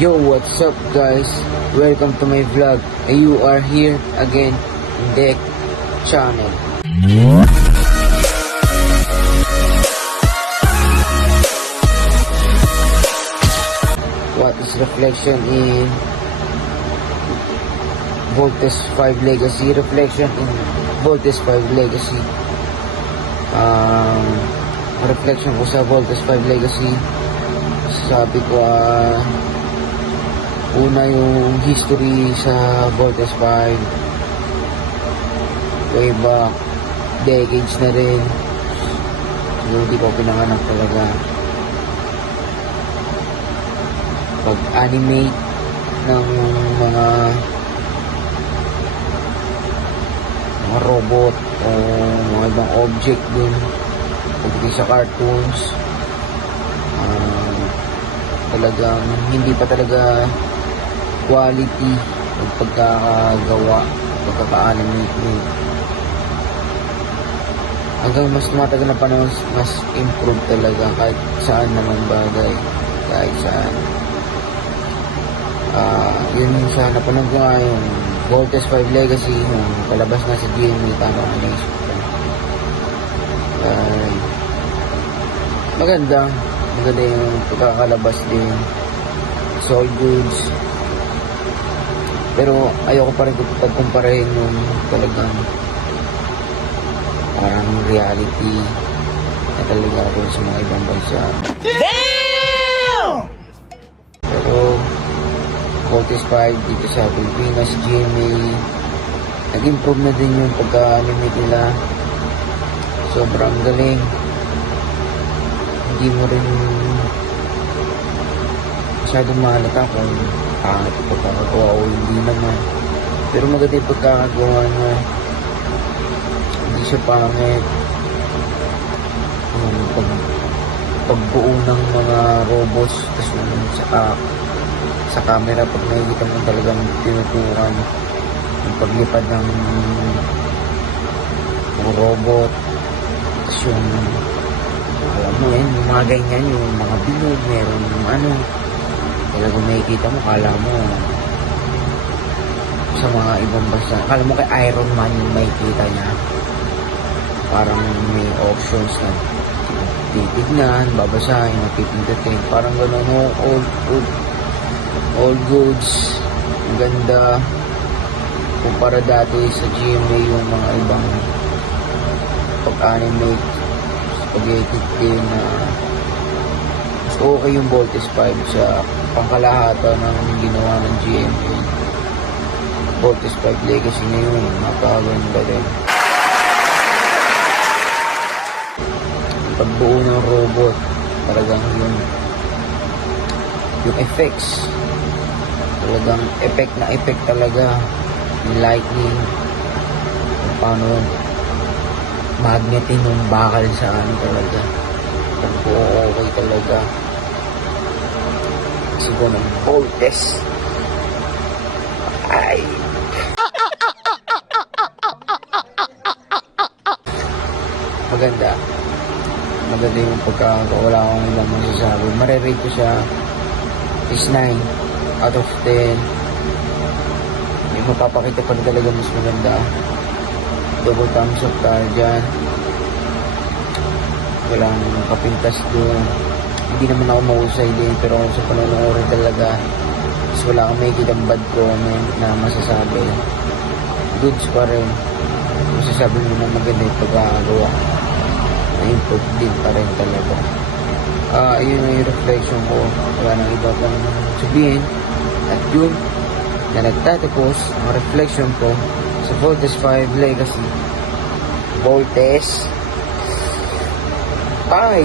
Yo, what's up guys? Welcome to my vlog. You are here again in the channel. What is reflection in Voltes 5 Legacy? Reflection in Voltes 5 Legacy. Reflection ko sa Voltes 5 Legacy, sabi ko una yung history sa Voltes 5 way back decades na rin, so hindi ko pinanganak talaga. Pag-animate ng mga robot o mga ibang object din pagdating sa cartoons, talagang hindi pa talaga quality ang pagkakagawa, pagkaka-animate mo. Hanggang mas tumatagal na panahon, mas improve talaga kahit saan naman bagay, kahit saan. Yun sa napanood ko nga yung Voltes 5 Legacy, yung palabas na sa GMA, tama ka naisip ko. Maganda yung pagkakalabas din. It's all goods. Pero ayoko pa rin pagkumparahin yung talagang parang reality na talaga ako sa mga ibang bansa. Damn! Pero Voltes 5 dito sa Pilipinas, GMA, nag-improve na din yung pagka-animate nila. Sobrang galing. Hindi mo rin masyadong mahalata kung pangit yung pagkakagawa o hindi naman. Pero maganda yung pagkakagawa niya. Hindi siya pangit. Pagbuo ng mga robots, tapos sa camera, pag nakikita mo talagang tinutukan yung paglipad ng robot, tapos yung alam mo yun, yung mga ganyan, yung mga binog, meron yung talagang makikita mo, kala mo sa mga ibang bansa, kala mo kay Iron Man yung makikita niya, parang may options na titignan, babasahin, mapipindutin, parang gano'n, all goods, ang ganda kumpara dati sa GMA, yung mga ibang pag-animate spaghetti din na mas okay yung Voltes 5 sa pangkalahatan ng ginawa ng GMA. Voltes 5 Legacy ngayon, napakaganda rin. Pagbuo ng robot, talagang yung effects, talagang effect talaga, yung lightning, kung paano magnetin yung bakal sa talaga, pagbuo okay talaga. Siguro ng Voltes ay maganda yung wala akong ibang masasabi. Marirate ko siya is 9 out of 10. May mapapakita pa talaga mas maganda. Double thumbs up tayo dyan. Walang kapintas doon. Hindi naman ako mahusay din, pero sa panonood talaga, so wala akong makikita ng bad comment na masasabi. Goods pa rin. Masasabi mo na maganda yung pagkakagawa. Na-improve din pa rin talaga. Yun yung reflection ko. Wala nang iba pang sabihin. At yun na nagtatapos ang reflection ko sa Voltes 5 Legacy. Voltes 5